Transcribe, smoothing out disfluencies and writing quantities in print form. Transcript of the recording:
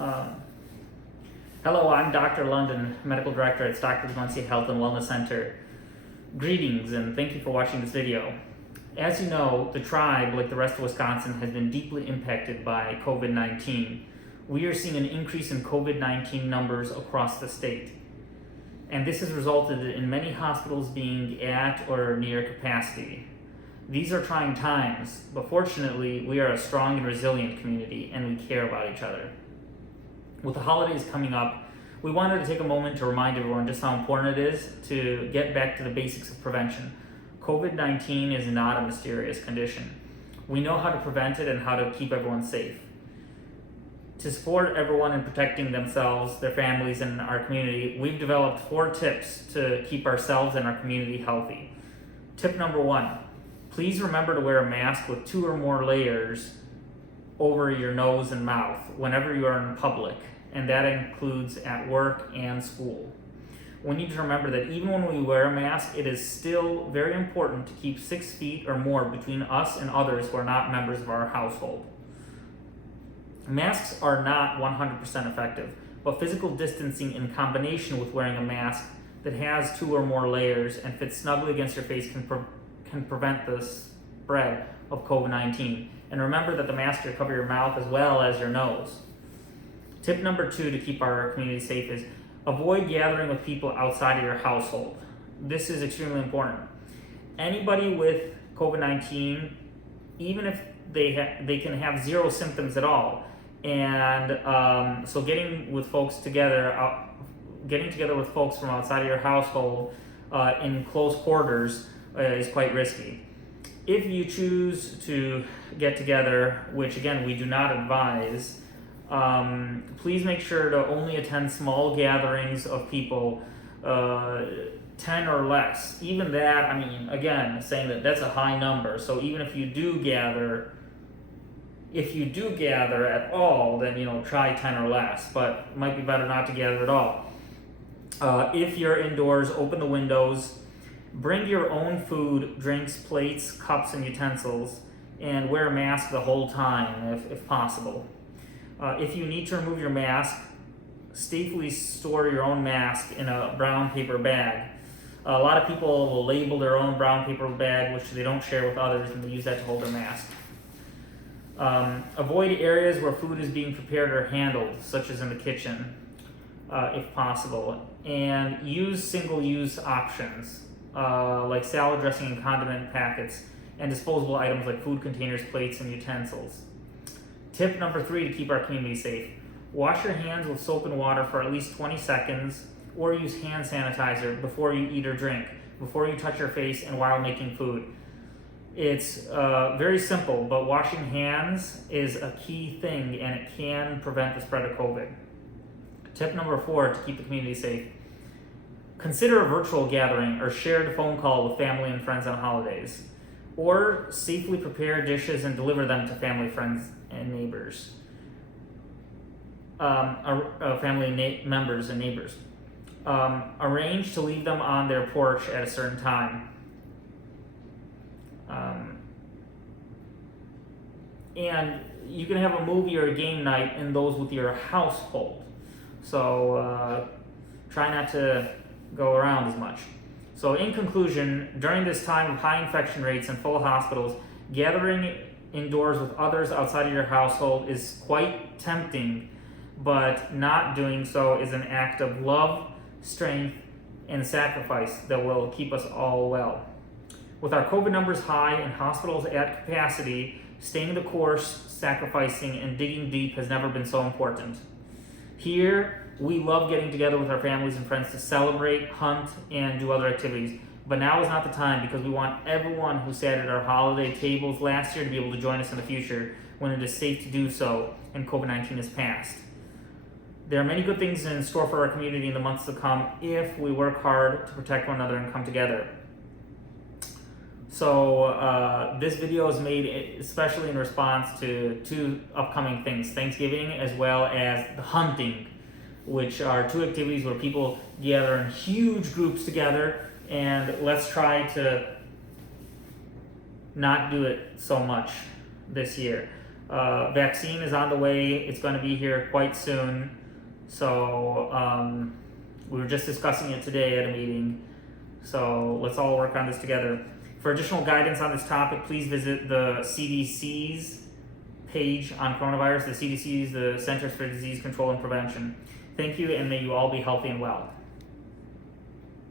Um, Hello, I'm Dr. Lundin, Medical Director at Stockbridge-Munsee Health and Wellness Center. Greetings and thank you for watching this video. As you know, the tribe, like the rest of Wisconsin, has been deeply impacted by COVID-19. We are seeing an increase in COVID-19 numbers across the state. And this has resulted in many hospitals being at or near capacity. These are trying times, but fortunately, we are a strong and resilient community and we care about each other. With the holidays coming up, we wanted to take a moment to remind everyone just how important it is to get back to the basics of prevention. COVID-19 is not a mysterious condition. We know how to prevent it and how to keep everyone safe. To support everyone in protecting themselves, their families, and our community, we've developed 4 tips to keep ourselves and our community healthy. Tip number 1, please remember to wear a mask with 2 or more layers over your nose and mouth whenever you are in public, and that includes at work and school. We need to remember that even when we wear a mask, it is still very important to keep 6 feet or more between us and others who are not members of our household. Masks are not 100% effective, but physical distancing in combination with wearing a mask that has 2 or more layers and fits snugly against your face can prevent the spread of COVID-19. And remember that the mask should cover your mouth as well as your nose. Tip number 2 to keep our community safe is avoid gathering with people outside of your household. This is extremely important. Anybody with COVID-19, even if they can have 0 symptoms at all, and so getting together with folks from outside of your household in close quarters is quite risky. If you choose to get together, which again we do not advise, please make sure to only attend small gatherings of people, 10 or less. Even that, I mean, again, saying that that's a high number. So even if you do gather at all, then try 10 or less. But it might be better not to gather at all. If you're indoors, open the windows. Bring your own food, drinks, plates, cups, and utensils, and wear a mask the whole time if possible. If you need to remove your mask, safely store your own mask in a brown paper bag. A lot of people will label their own brown paper bag, which they don't share with others, and they use that to hold their mask. Avoid areas where food is being prepared or handled, such as in the kitchen, if possible, and use single-use options. Like salad dressing and condiment packets, and disposable items like food containers, plates, and utensils. Tip number 3 to keep our community safe. Wash your hands with soap and water for at least 20 seconds, or use hand sanitizer before you eat or drink, before you touch your face, and while making food. It's very simple, but washing hands is a key thing, and it can prevent the spread of COVID. Tip number 4 to keep the community safe. Consider a virtual gathering or shared phone call with family and friends on holidays, or safely prepare dishes and deliver them to family, friends, and neighbors. Members and neighbors. Arrange to leave them on their porch at a certain time. And you can have a movie or a game night in those with your household. So try not to go around as much. So in conclusion, during this time of high infection rates and full hospitals, gathering indoors with others outside of your household is quite tempting, but not doing so is an act of love, strength, and sacrifice that will keep us all well. With our COVID numbers high and hospitals at capacity, staying the course, sacrificing, and digging deep has never been so important. Here, we love getting together with our families and friends to celebrate, hunt, and do other activities. But now is not the time, because we want everyone who sat at our holiday tables last year to be able to join us in the future when it is safe to do so and COVID-19 is past. There are many good things in store for our community in the months to come if we work hard to protect one another and come together. So this video is made especially in response to 2 upcoming things, Thanksgiving as well as the hunting, which are 2 activities where people gather in huge groups together, and let's try to not do it so much this year. Vaccine is on the way. It's going to be here quite soon. So we were just discussing it today at a meeting. So let's all work on this together. For additional guidance on this topic, please visit the CDC's page on coronavirus. The CDC's, the Centers for Disease Control and Prevention. Thank you, and may you all be healthy and well.